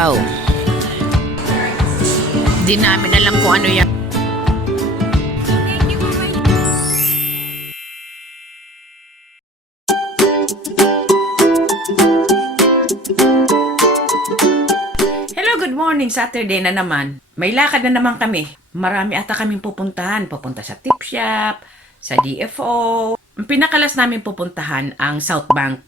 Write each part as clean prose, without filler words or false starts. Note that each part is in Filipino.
Oh. Di namin alam kung ano yan. Hello, good morning. Saturday na naman. May lakad na naman kami. Marami ata kaming pupuntahan. Pupunta sa tip shop, sa DFO. Ang pinakalas namin pupuntahan ang South Bank.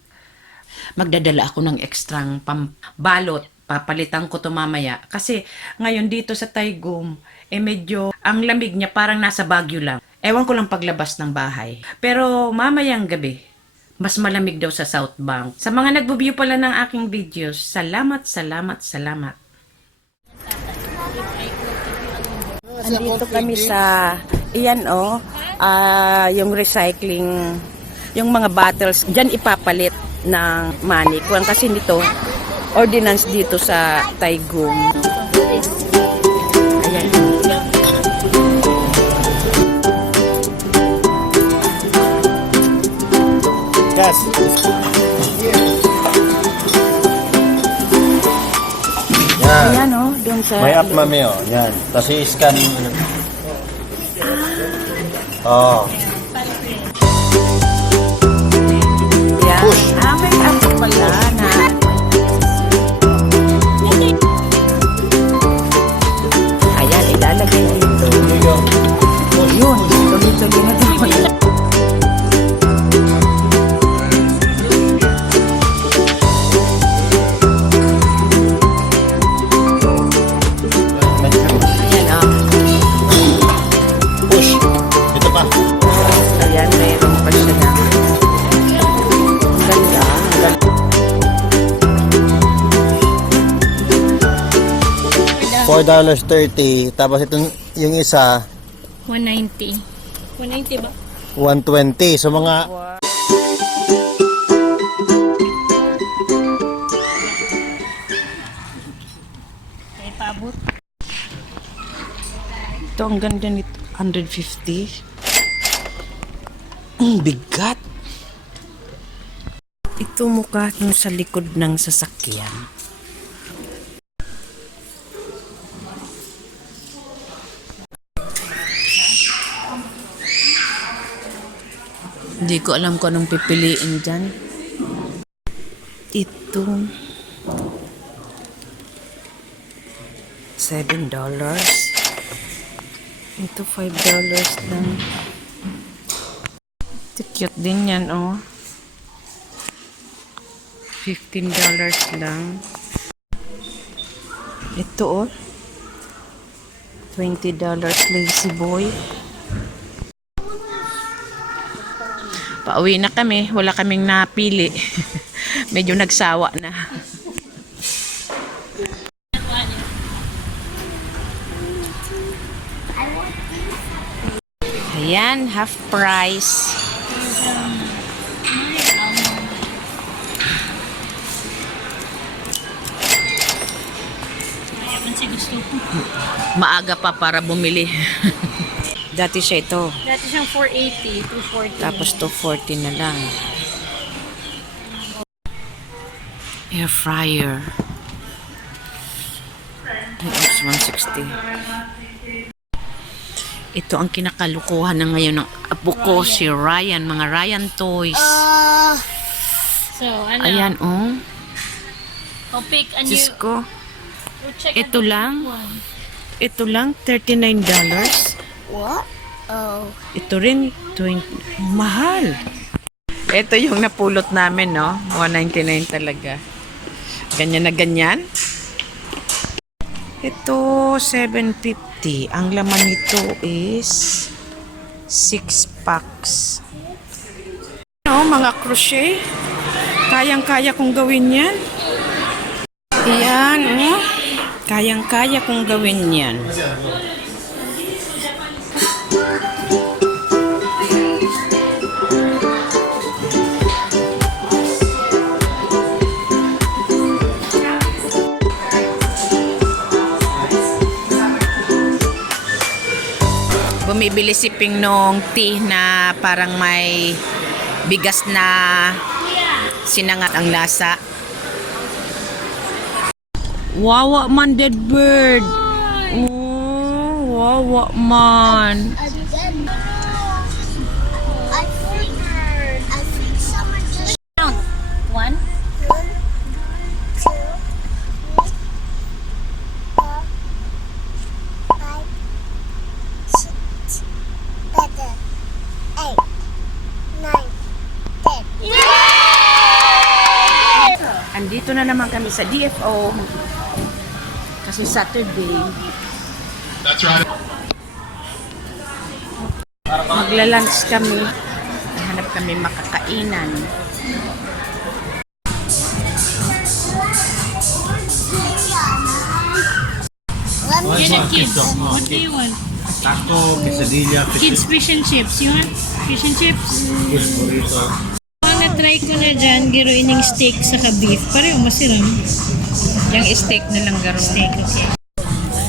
Magdadala ako ng ekstrang pambalot. Papalitan ko to mamaya. Kasi ngayon dito sa Taigum, medyo ang lamig niya parang nasa Baguio lang. Ewan ko lang paglabas ng bahay. Pero mamayang gabi, mas malamig daw sa South Bank. Sa mga nagbo-view pala ng aking videos, salamat, salamat, salamat. Andito kami sa, iyan yung recycling, yung mga bottles, dyan ipapalit ng money. Kung kasi nito, ordinance dito sa Taigum. Ayan. Yes. Yan. Ayan doon sa... May app mami yan. Tapos i-scan. Oh. Yan. Push. May app pala na... Ayan, ilalagay dito. Yun, tuloy-tuloy na doon. Push. Ito pa. Ayan, mayroon pa siya na. Ganda. $4.30. Tapos itong yung isa 190. 190 ba? 120. So mga Kaya pabot. Ito, ang ganda nito. 150. Bigat. Ito mukha yung sa likod ng sasakyan. Hindi ko alam kung anong pipiliin dyan. Ito. $7. Ito $5 lang. Ito cute din yan, $15 lang. Ito, $20 lazy boy. Pauwi na kami. Wala kaming napili. Medyo nagsawa na. Ayan, half price. Ayaman si gusto ko. Maaga pa para bumili. Dati siya ito. Dati siyang 480, 240. Tapos 240 na lang. Air fryer. Tapos 160. Ito ang kinakalukuhan na ngayon ng apo ko, si Ryan. Mga Ryan toys. So, ano? Ayan, O pick a new... Diyos ko. Check Ito ano lang. one. Ito lang, $39. What? Oh. Ito rin, 20. Mahal. Ito yung napulot namin, no? $199 talaga. Ganyan na ganyan. Ito, $750. Ang laman nito is 6 packs. No, mga crochet. Kayang-kaya kong gawin yan. Yan, Kayang-kaya kong gawin yan. Bumibili si Ping nung tea na parang may bigas na sinangat ang lasa. Wawa man, dead bird. Oh, wawa man. I think someone just count. 1, Andito na naman kami sa DFO. Kasi Saturday. That's right. Magla-lunch kami. Hanap kami makakainan. Get a kids. What do you want? Taco, quesadilla, Kids fish and chips. You want fish and chips? burrito. Na-try ko na dyan, giroin yung steak sa beef. Pareho masiram. Yung steak na lang garo. Steak, okay.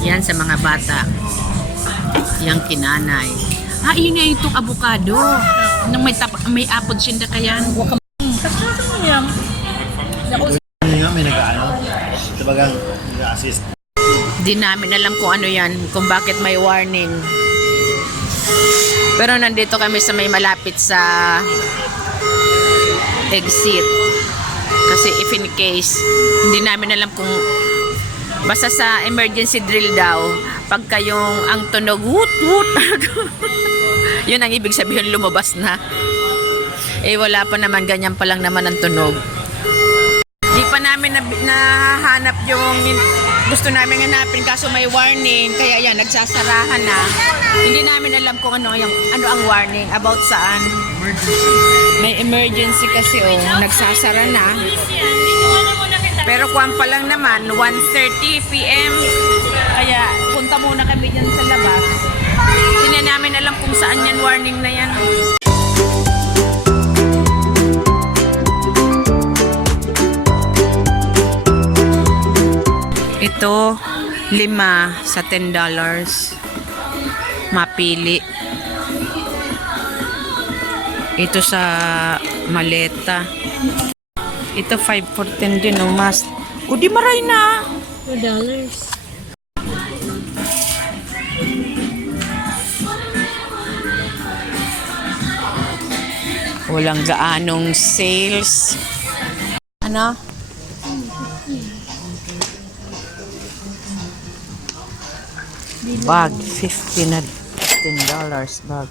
Yan sa mga bata. Yang kinanay. Yun na itong avocado. Nang may apod sinda kayan. Ano nga, may nag-ano? Sabagang nag-assist. Di namin alam kung ano yan, kung bakit may warning. Pero nandito kami sa may malapit sa exit. Kasi if in case, hindi namin alam kung basta sa emergency drill daw, pagka yung ang tunog, woot woot, yun ang ibig sabihin lumabas na. Eh wala pa naman, ganyan pa lang naman ang tunog. Di pa namin nahanap yung gusto namin hanapin kaso may warning kaya yan nagsasarahan na. Hindi namin alam kung ano ang warning about saan. May emergency kasi nagsasara na. Pero kuwan pa lang naman 1:30 PM. Kaya punta muna kami diyan sa labas. Hindi namin alam kung saan yan warning na yan. Ito, 5 sa $10. Mapili. Ito sa maleta. Ito 5 for 10 din, mas. O di maray na. $2. Walang gaanong sales. Ano? Bag, $15 bag.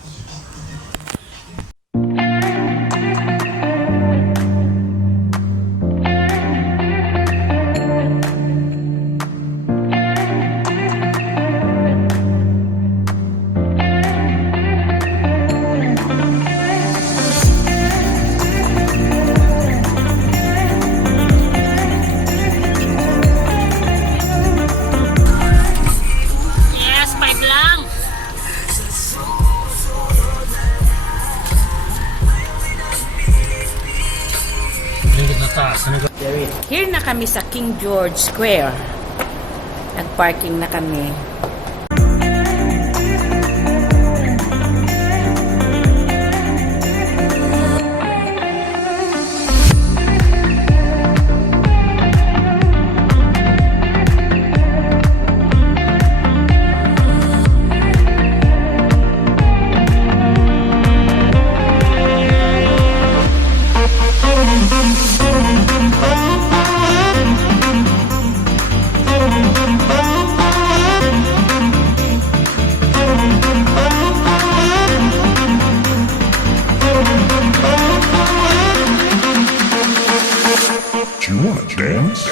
Yes, 5 lang. Here na kami sa King George Square. Nag-parking na kami. Do you want to dance?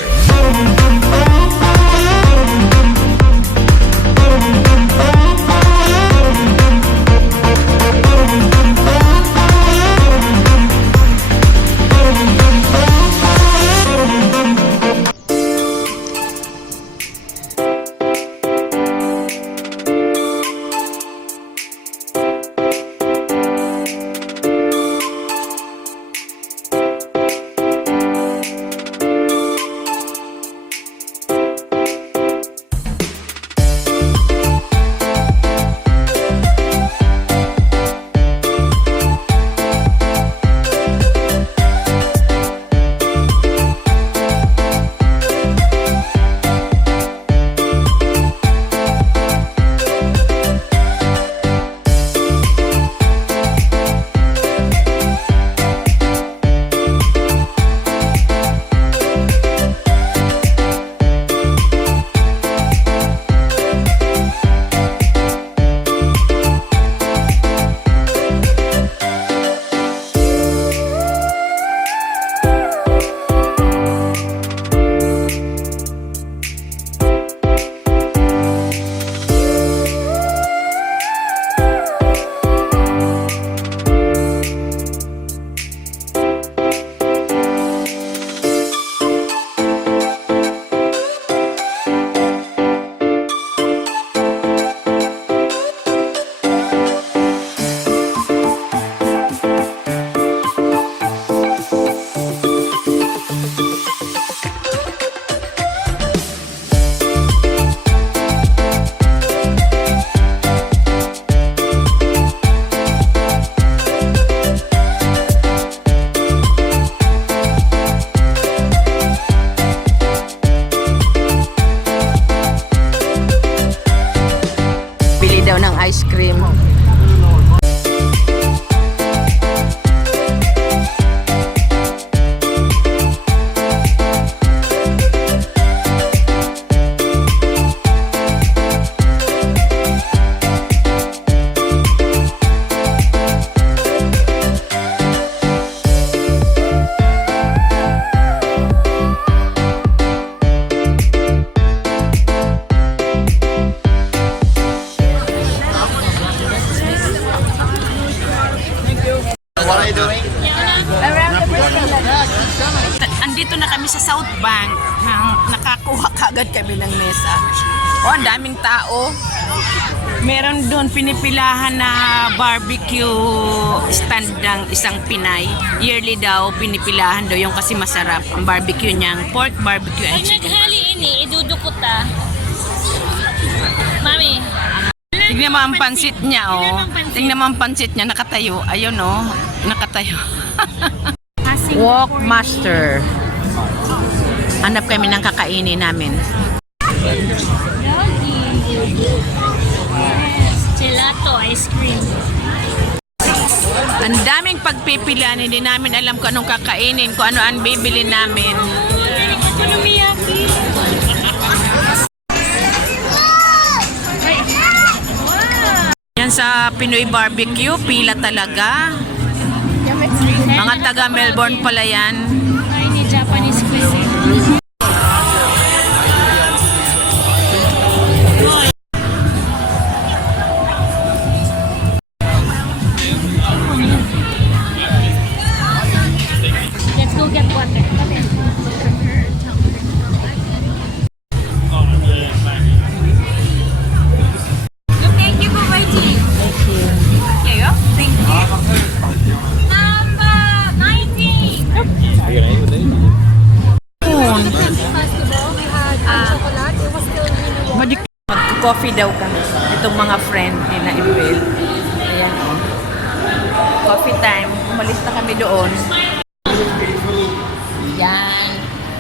Nakakuha kagad kami ng mesa. Oh, ang daming tao. Meron doon pinipilahan na barbecue stand ng isang Pinay. Yearly daw, pinipilahan daw yung kasi masarap. Ang barbecue niyang pork barbecue and Pag chicken. naghali ini, idudukot ah. Mami. Tignan mo ang pansit niya, oh. Tignan mo ang pansit niya, nakatayo. Ayun, oh. Nakatayo. Walk Master. Hanap kami ng kakainin namin. Gelato, ice cream. Ang daming pagpipilian, hindi namin alam kung anong kakainin, kung ano ang bibili namin. Okonomiyaki. Yan sa Pinoy Barbecue, pila talaga. Mga taga Melbourne pala yan. Ay, ni Japanese cuisine. Let's go get water. Thank you for waiting. Here you go. Thank you. Number 19. Festival, we had chocolate. It was still really warm. Mag-coffee daw kami. Itong mga friend ni na Ibel. Ayan, oh. Coffee time. Umalis na kami doon. Yan.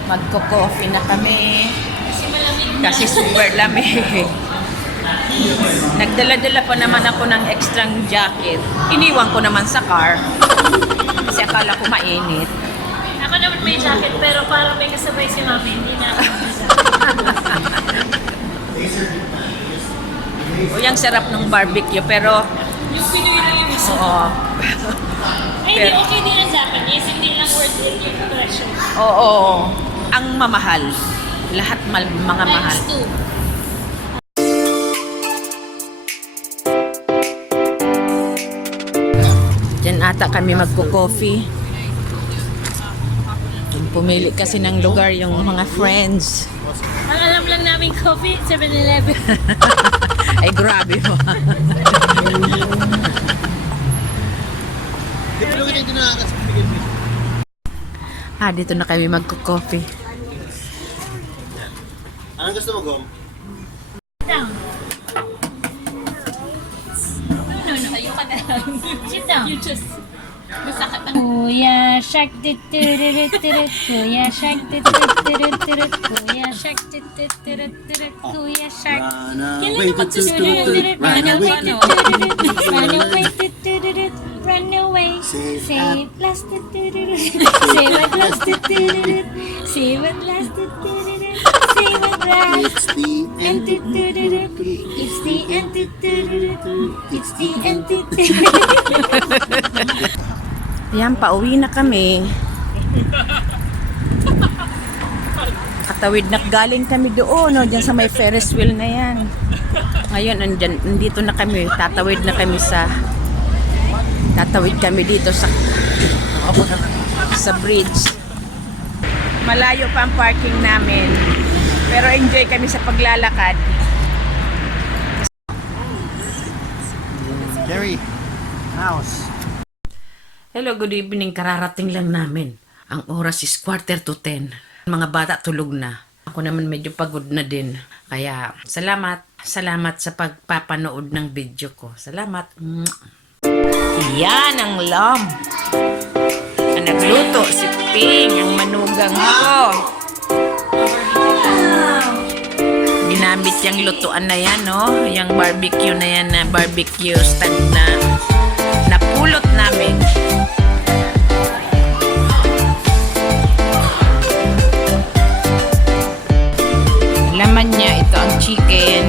Magko-coffee na kami. Kasi super lamig. Nagdala-dala pa naman ako ng extrang jacket. Iniwan ko naman sa car. Kasi akala ko mainit. Ako naman may jacket pero parang may kasabay si Mami. Hindi na ako. O, yung sarap ng barbecue, pero Yung Pinoy na yung isa. oo. Ay, hindi, okay din ang Japanese. Hindi lang worth it yung presyo. Oo. Ang mamahal. Lahat mga mahal. Times 2. Diyan ata kami magko-coffee. Pumili kasi ng lugar yung mga friends. Ang alam lang namin coffee, 7-Eleven. Ay, grabe mo. Dito na kami magko-coffee. Anong gusto mo, Gom? Down. No, tayo ka na. Sit down. You just... Masakit ang... Kuya Shark, tut-turut-turut, Kuya Shark, tut-turut-turut, Kuya Shark, tut-turut-turut, Kuya Shark. Run away, tut-turut, run away, Run away, tut-turut, run away. Save last, tut-turut, save at last, tut-turut, save at last, tut-turut, save at last. It's the And tut-turut, it's the end, tut-turut, it's the end, tut-turut. Ayan, pauwi na kami. Katawid na galing kami doon, no, dyan sa may Ferris wheel na yan. Ngayon, nandito na kami. Tatawid kami dito sa bridge. Malayo pa ang parking namin. Pero enjoy kami sa paglalakad. Gary, house. Hello, good evening. Kararating lang namin. Ang oras is 9:45. Mga bata tulog na. Ako naman medyo pagod na din. Kaya salamat. Salamat sa pagpapanood ng video ko. Salamat. Yan ang lamb. Ang nagluto si Ping, ang manugang ko. Ginamit yung lutuan na yan, no? Yung barbecue na yan, na barbecue stand na napulot namin. Laman niya, ito ang chicken,